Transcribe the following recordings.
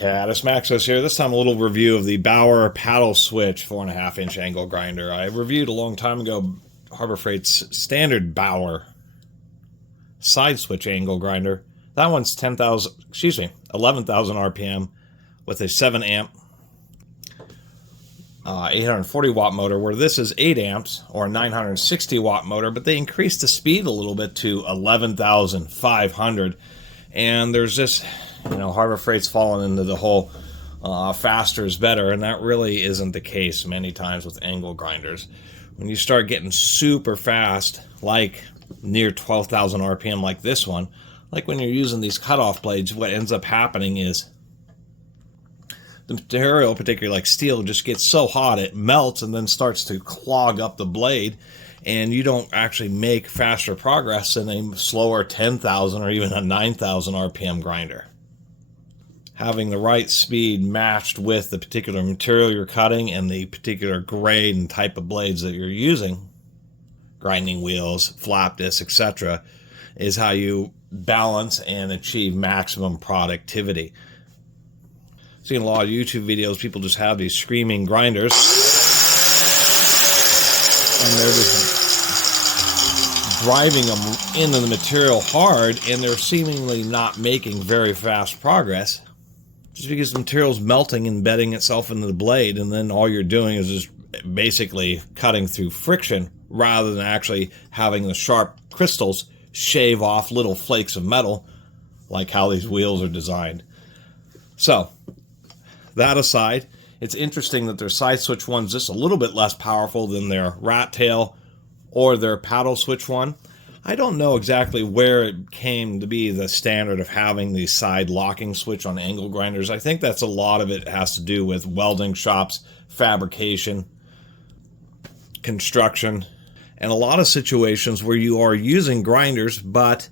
Catus, Maximus here. This time a little review of the Bauer paddle switch 4.5-inch angle grinder. I reviewed a long time ago Harbor Freight's standard Bauer side switch angle grinder. That one's 11,000 RPM with a 7 amp 840 watt motor, where this is 8 amps or 960 watt motor, but they increased the speed a little bit to 11,500. And there's this, Harbor Freight's fallen into the whole faster is better, and that really isn't the case many times with angle grinders. When you start getting super fast, like near 12,000 RPM like this one, like when you're using these cutoff blades, what ends up happening is the material, particularly like steel, just gets so hot it melts and then starts to clog up the blade, and you don't actually make faster progress than a slower 10,000 or even a 9,000 RPM grinder. Having the right speed matched with the particular material you're cutting and the particular grade and type of blades that you're using, grinding wheels, flap discs, etc., is how you balance and achieve maximum productivity. Seeing a lot of YouTube videos, people just have these screaming grinders, and they're just driving them into the material hard, and they're seemingly not making very fast progress, just because the material's melting and embedding itself into the blade, and then all you're doing is just basically cutting through friction rather than actually having the sharp crystals shave off little flakes of metal like how these wheels are designed. So, that aside, it's interesting that their side switch one's just a little bit less powerful than their rat tail or their paddle switch one. I don't know exactly where it came to be the standard of having the side locking switch on angle grinders. I think that's a lot of it has to do with welding shops, fabrication, construction, and a lot of situations where you are using grinders, but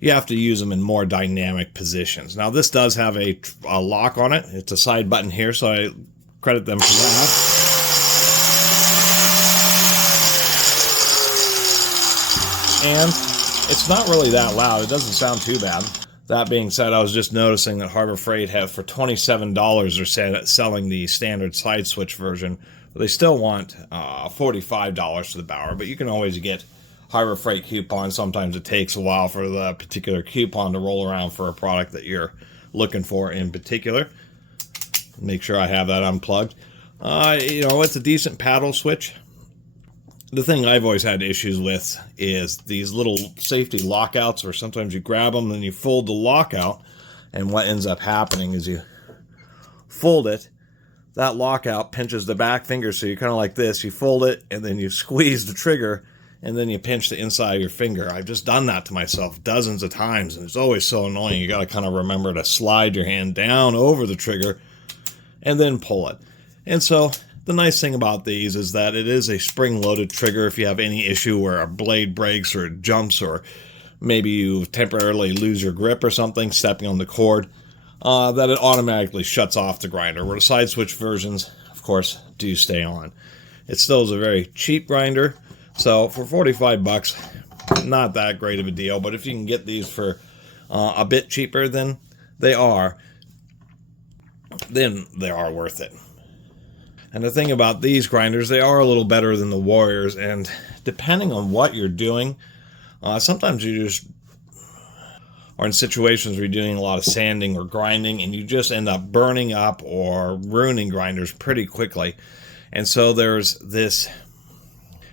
you have to use them in more dynamic positions. Now, this does have a lock on it. It's a side button here, so I credit them for that. And it's not really that loud. It doesn't sound too bad. That being said, I was just noticing that Harbor Freight have, for $27, they're selling the standard side switch version. But they still want $45 for the Bauer, but you can always get Harbor Freight coupons. Sometimes it takes a while for the particular coupon to roll around for a product that you're looking for in particular. Make sure I have that unplugged. It's a decent paddle switch. The thing I've always had issues with is these little safety lockouts, where sometimes you grab them and you fold the lockout, and what ends up happening is you fold it, that lockout pinches the back finger, so you're kind of like this, you fold it, and then you squeeze the trigger, and then you pinch the inside of your finger. I've just done that to myself dozens of times, and it's always so annoying. You got to kind of remember to slide your hand down over the trigger and then pull it. And so the nice thing about these is that it is a spring-loaded trigger. If you have any issue where a blade breaks or it jumps, or maybe you temporarily lose your grip or something stepping on the cord, that it automatically shuts off the grinder, where the side switch versions, of course, do stay on. It still is a very cheap grinder. So for 45 bucks, not that great of a deal, but if you can get these for a bit cheaper than they are, then they are worth it. And the thing about these grinders, they are a little better than the Warriors, and depending on what you're doing, sometimes you just are in situations where you're doing a lot of sanding or grinding, and you just end up burning up or ruining grinders pretty quickly. And so there's this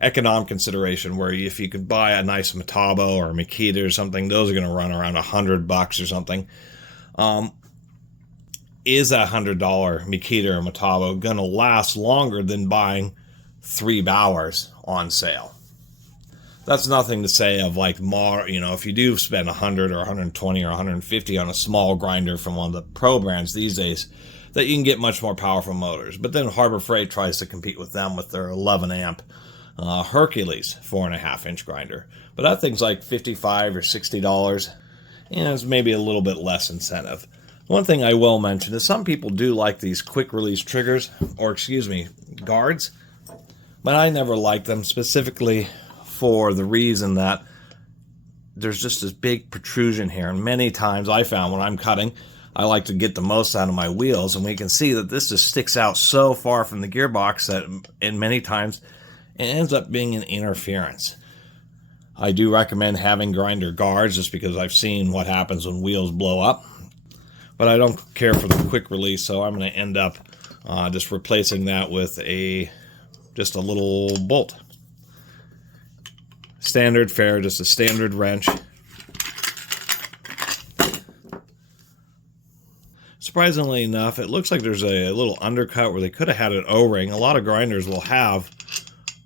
economic consideration where if you could buy a nice Metabo or a Makita or something, those are going to run around $100 or something. Is that $100 Makita or Metabo going to last longer than buying 3 Bauers on sale? That's nothing to say of like more, if you do spend $100 or $120 or $150 on a small grinder from one of the pro brands these days, that you can get much more powerful motors. But then Harbor Freight tries to compete with them with their 11 amp Hercules 4.5-inch grinder. But that thing's like $55 or $60, and it's maybe a little bit less incentive. One thing I will mention is some people do like these quick release triggers, or guards, but I never liked them, specifically for the reason that there's just this big protrusion here. And many times I found when I'm cutting, I like to get the most out of my wheels, and we can see that this just sticks out so far from the gearbox that in many times it ends up being an interference. I do recommend having grinder guards just because I've seen what happens when wheels blow up, but I don't care for the quick release, so I'm going to end up just replacing that with just a little bolt. Standard fare, just a standard wrench. Surprisingly enough, it looks like there's a little undercut where they could have had an O-ring. A lot of grinders will have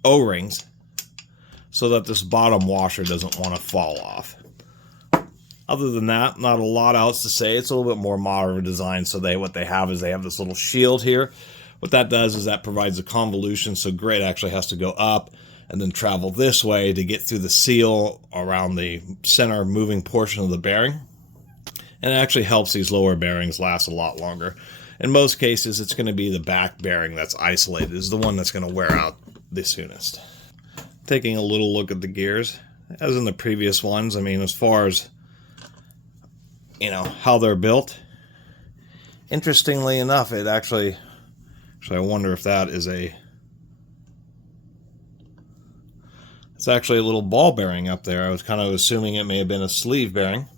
O-rings so that this bottom washer doesn't want to fall off. Other than that, not a lot else to say. It's a little bit more modern design. So what they have is they have this little shield here. What that does is that provides a convolution, so grit actually has to go up and then travel this way to get through the seal around the center moving portion of the bearing. And it actually helps these lower bearings last a lot longer. In most cases, it's going to be the back bearing that's isolated is the one that's going to wear out the soonest. Taking a little look at the gears, as in the previous ones, I mean, as far as, how they're built, interestingly enough, it actually I wonder if that is it's actually a little ball bearing up there. I was kind of assuming it may have been a sleeve bearing.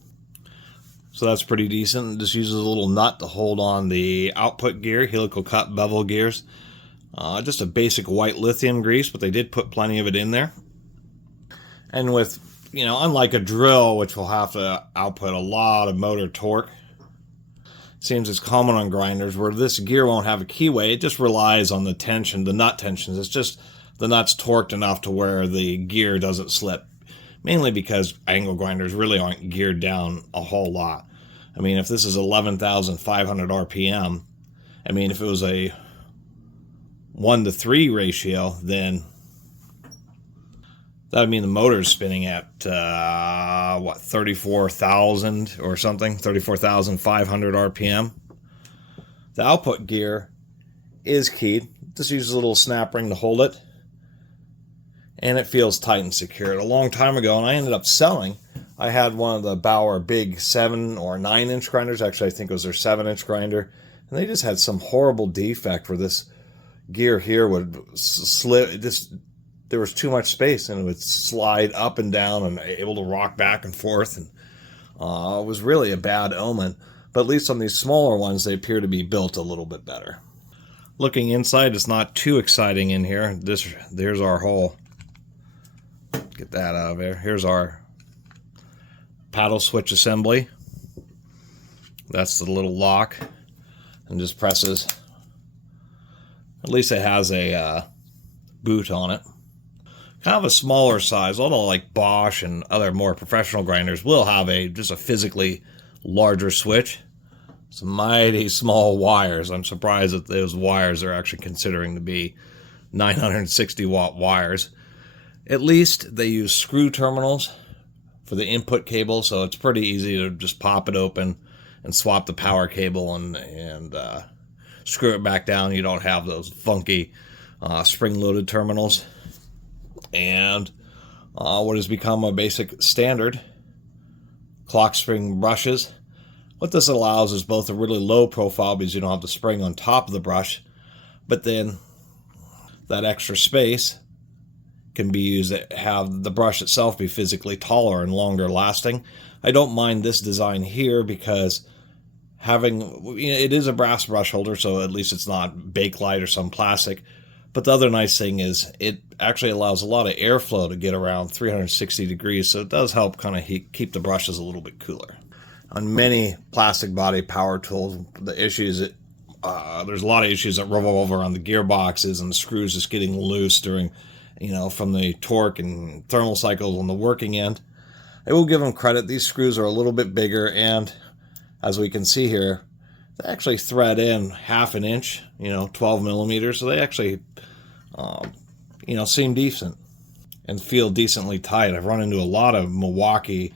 So that's pretty decent. It just uses a little nut to hold on the output gear, helical cut bevel gears. Just a basic white lithium grease, but they did put plenty of it in there. And with, unlike a drill, which will have to output a lot of motor torque, seems it's common on grinders where this gear won't have a keyway. It just relies on the tension, the nut tensions. It's just the nut's torqued enough to where the gear doesn't slip. Mainly because angle grinders really aren't geared down a whole lot. I mean, if this is 11,500 RPM, I mean, if it was a 1-to-3 ratio, then that would mean the motor's spinning at, 34,000 or something, 34,500 RPM. The output gear is keyed. Just uses a little snap ring to hold it. And it feels tight and secured. A long time ago, and I ended up selling, I had one of the Bauer big 7 or 9 inch grinders. Actually, I think it was their 7-inch grinder. And they just had some horrible defect where this gear here would slip. There was too much space and it would slide up and down and able to rock back and forth. And it was really a bad omen. But at least on these smaller ones, they appear to be built a little bit better. Looking inside, it's not too exciting in here. There's our hole. Get that out of there. Here's our paddle switch assembly. That's the little lock, and just presses. At least it has a boot on it. Kind of a smaller size, although like Bosch and other more professional grinders will have just a physically larger switch. Some mighty small wires. I'm surprised that those wires are actually considering to be 960 watt wires. At least they use screw terminals for the input cable, so it's pretty easy to just pop it open and swap the power cable and screw it back down. You don't have those funky spring-loaded terminals. And what has become a basic standard, clock spring brushes. What this allows is both a really low profile because you don't have the spring on top of the brush, but then that extra space can be used to have the brush itself be physically taller and longer lasting. I don't mind this design here because it is a brass brush holder, so at least it's not Bakelite or some plastic. But the other nice thing is it actually allows a lot of airflow to get around 360 degrees, so it does help kind of keep the brushes a little bit cooler. On many plastic body power tools, the issues there's a lot of issues that revolve around the gearboxes and the screws just getting loose during, from the torque and thermal cycles on the working end. I will give them credit. These screws are a little bit bigger, and as we can see here, they actually thread in half an inch, 12 millimeters. So they actually, seem decent and feel decently tight. I've run into a lot of Milwaukee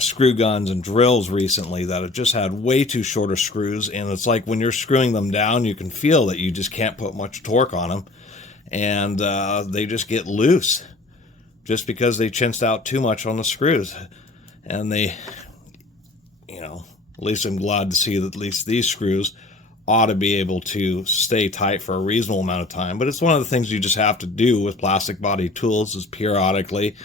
screw guns and drills recently that have just had way too shorter screws, and it's like when you're screwing them down, you can feel that you just can't put much torque on them, and they just get loose. just because they chinched out too much on the screws. And they, at least I'm glad to see that at least these screws ought to be able to stay tight for a reasonable amount of time. But it's one of the things you just have to do with plastic body tools, is periodically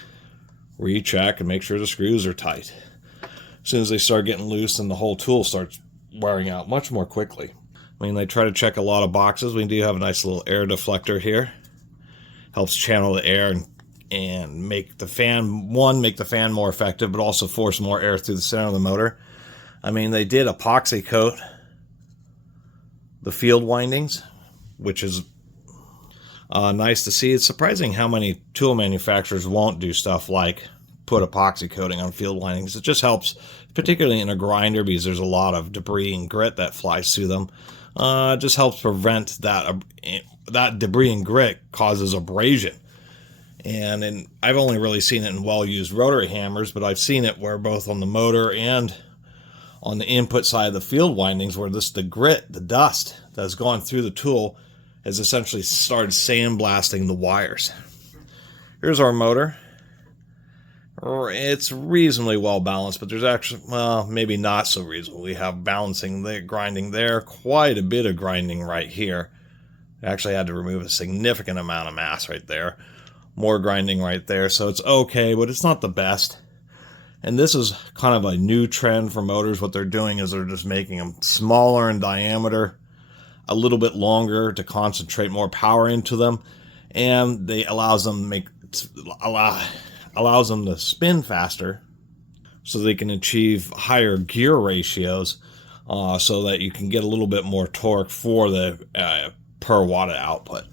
recheck and make sure the screws are tight. As soon as they start getting loose, and the whole tool starts wearing out much more quickly. I mean, they try to check a lot of boxes. We do have a nice little air deflector here. Helps channel the air and make the fan more effective, but also force more air through the center of the motor. I mean, they did epoxy coat the field windings, which is nice to see. It's surprising how many tool manufacturers won't do stuff like put epoxy coating on field windings. It just helps, particularly in a grinder, because there's a lot of debris and grit that flies through them. It just helps prevent that debris and grit causes abrasion. And I've only really seen it in well-used rotary hammers, but I've seen it where both on the motor and on the input side of the field windings, where the grit, the dust that's gone through the tool has essentially started sandblasting the wires. Here's our motor. It's reasonably well balanced, but there's actually, well, maybe not so reasonable. We have balancing there, grinding there, quite a bit of grinding right here. I actually had to remove a significant amount of mass right there. More grinding right there, so it's okay, but it's not the best. And this is kind of a new trend for motors. What they're doing is they're just making them smaller in diameter, a little bit longer to concentrate more power into them, and they allows them to spin faster, so they can achieve higher gear ratios, so that you can get a little bit more torque for the per watt output.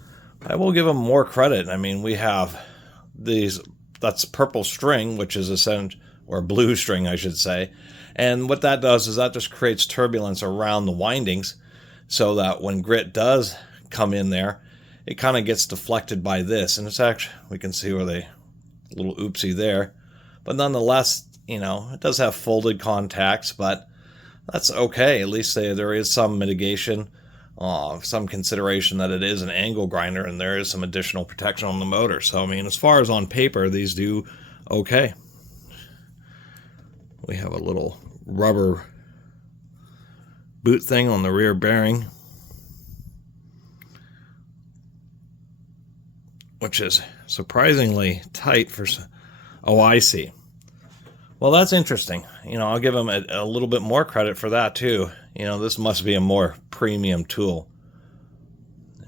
I will give them more credit. I mean, we have that's purple string, which is or blue string, I should say. And what that does is that just creates turbulence around the windings, so that when grit does come in there, it kind of gets deflected by this. And it's actually, we can see where a little oopsie there. But nonetheless, it does have folded contacts, but that's okay. At least there is some mitigation, some consideration that it is an angle grinder, and there is some additional protection on the motor. So, I mean, as far as on paper, these do okay. We have a little rubber boot thing on the rear bearing, which is surprisingly tight for... Oh, I see. Well, that's interesting. I'll give them a little bit more credit for that, too. This must be a more premium tool.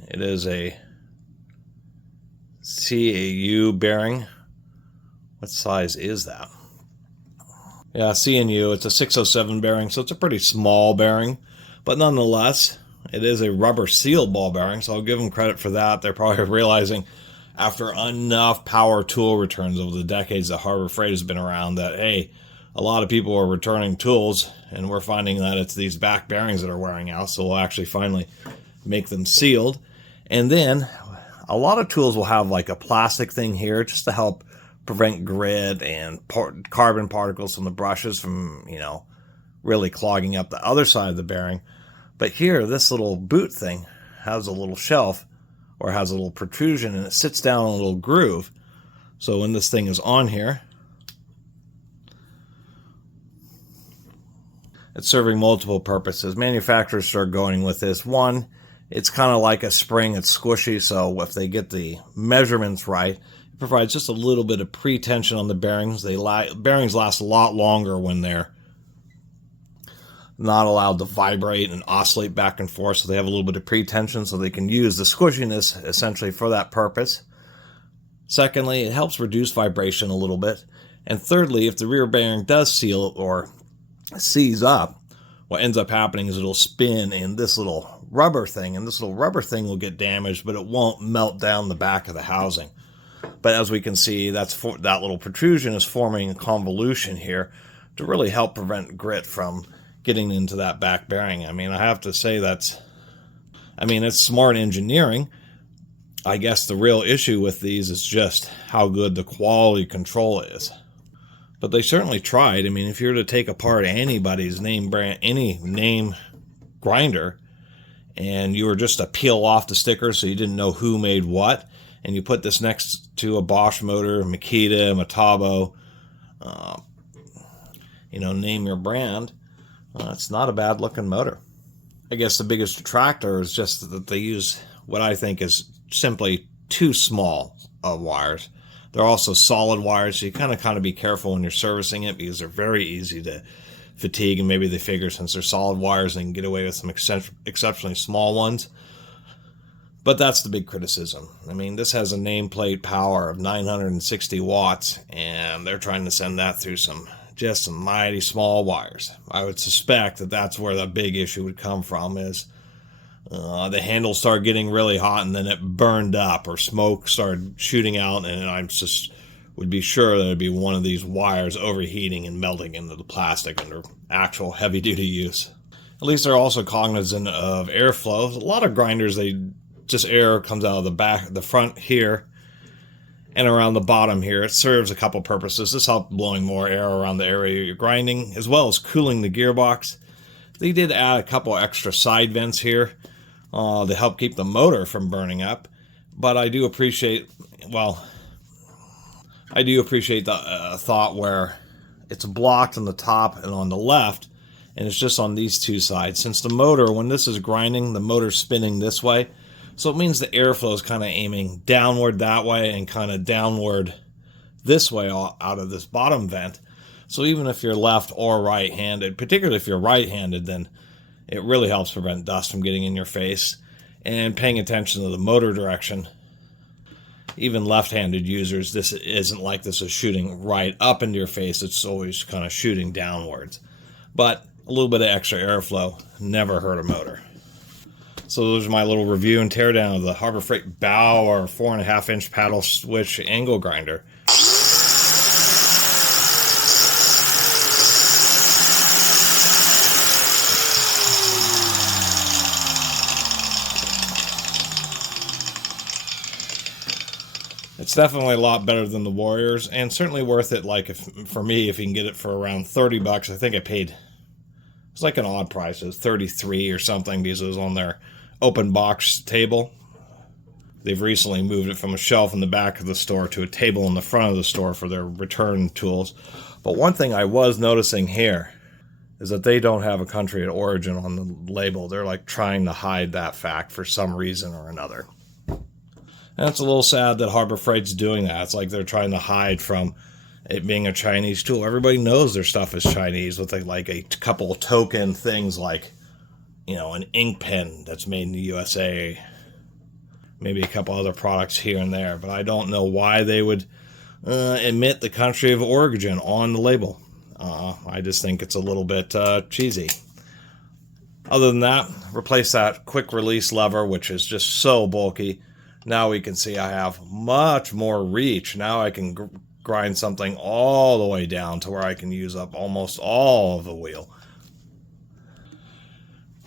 It is a CAU bearing. What size is that? Yeah, C&U. It's a 607 bearing, so it's a pretty small bearing. But nonetheless, it is a rubber seal ball bearing, so I'll give them credit for that. They're probably realizing, after enough power tool returns over the decades that Harbor Freight has been around, that, hey, a lot of people are returning tools, and we're finding that it's these back bearings that are wearing out, so we'll actually finally make them sealed. And then a lot of tools will have like a plastic thing here just to help prevent grit and carbon particles from the brushes from, really clogging up the other side of the bearing. But here, this little boot thing has a little shelf, or has a little protrusion, and it sits down in a little groove. So when this thing is on here, it's serving multiple purposes. Manufacturers start going with this. One, it's kind of like a spring. It's squishy, so if they get the measurements right, it provides just a little bit of pre-tension on the bearings. Bearings last a lot longer when they're not allowed to vibrate and oscillate back and forth, so they have a little bit of pre-tension, so they can use the squishiness essentially for that purpose. Secondly, it helps reduce vibration a little bit. And thirdly, if the rear bearing does seal or seize up, what ends up happening is it'll spin in this little rubber thing, and this little rubber thing will get damaged, but it won't melt down the back of the housing. But as we can see, that little protrusion is forming a convolution here to really help prevent grit from getting into that back bearing. I mean, I have to say it's smart engineering. I guess the real issue with these is just how good the quality control is. But they certainly tried. I mean, if you were to take apart anybody's name brand, any name grinder, and you were just to peel off the sticker so you didn't know who made what, and you put this next to a Bosch motor, Makita, Metabo, name your brand, it's not a bad looking motor. I guess the biggest detractor is just that they use what I think is simply too small of wires. They're also solid wires, so you kind of be careful when you're servicing it, because they're very easy to fatigue, and maybe they figure since they're solid wires they can get away with some exceptionally small ones. But that's the big criticism. I mean, this has a nameplate power of 960 watts, and they're trying to send that through some mighty small wires. I would suspect that that's where the big issue would come from, is the handle started getting really hot and then it burned up, or smoke started shooting out, and I just would be sure that it'd be one of these wires overheating and melting into the plastic under actual heavy-duty use. At least they're also cognizant of airflow. A lot of grinders, just air comes out of the front here and around the bottom here. It serves a couple purposes. This helps blowing more air around the area you're grinding, as well as cooling the gearbox. They did add a couple extra side vents here to help keep the motor from burning up. But I do appreciate, the thought where it's blocked on the top and on the left, and it's just on these two sides. Since the motor, when this is grinding, the motor's spinning this way, so it means the airflow is kind of aiming downward that way and kind of downward this way out of this bottom vent. So even if you're left or right-handed, particularly if you're right-handed, then it really helps prevent dust from getting in your face. And paying attention to the motor direction, even left-handed users, this isn't like this is shooting right up into your face. It's always kind of shooting downwards. But a little bit of extra airflow never hurt a motor. So those are my little review and teardown of the Harbor Freight Bauer 4.5-inch paddle switch angle grinder. It's definitely a lot better than the Warriors, and certainly worth it. Like, for me, if you can get it for around $30, I think I paid, it was like an odd price. It was $33 or something, because it was on their open box table. They've recently moved it from a shelf in the back of the store to a table in the front of the store for their return tools. But one thing I was noticing here is that they don't have a country of origin on the label. They're like trying to hide that fact for some reason or another. And it's a little sad that Harbor Freight's doing that. It's like they're trying to hide from it being a Chinese tool. Everybody knows their stuff is Chinese, with like a couple of token things like, an ink pen that's made in the USA. Maybe a couple other products here and there. But I don't know why they would admit the country of origin on the label. I just think it's a little bit cheesy. Other than that, replace that quick release lever, which is just so bulky. Now we can see I have much more reach. Now I can grind something all the way down to where I can use up almost all of the wheel.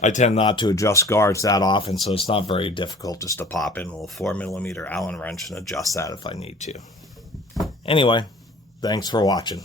I tend not to adjust guards that often, so it's not very difficult just to pop in a little 4mm Allen wrench and adjust that if I need to. Anyway, thanks for watching.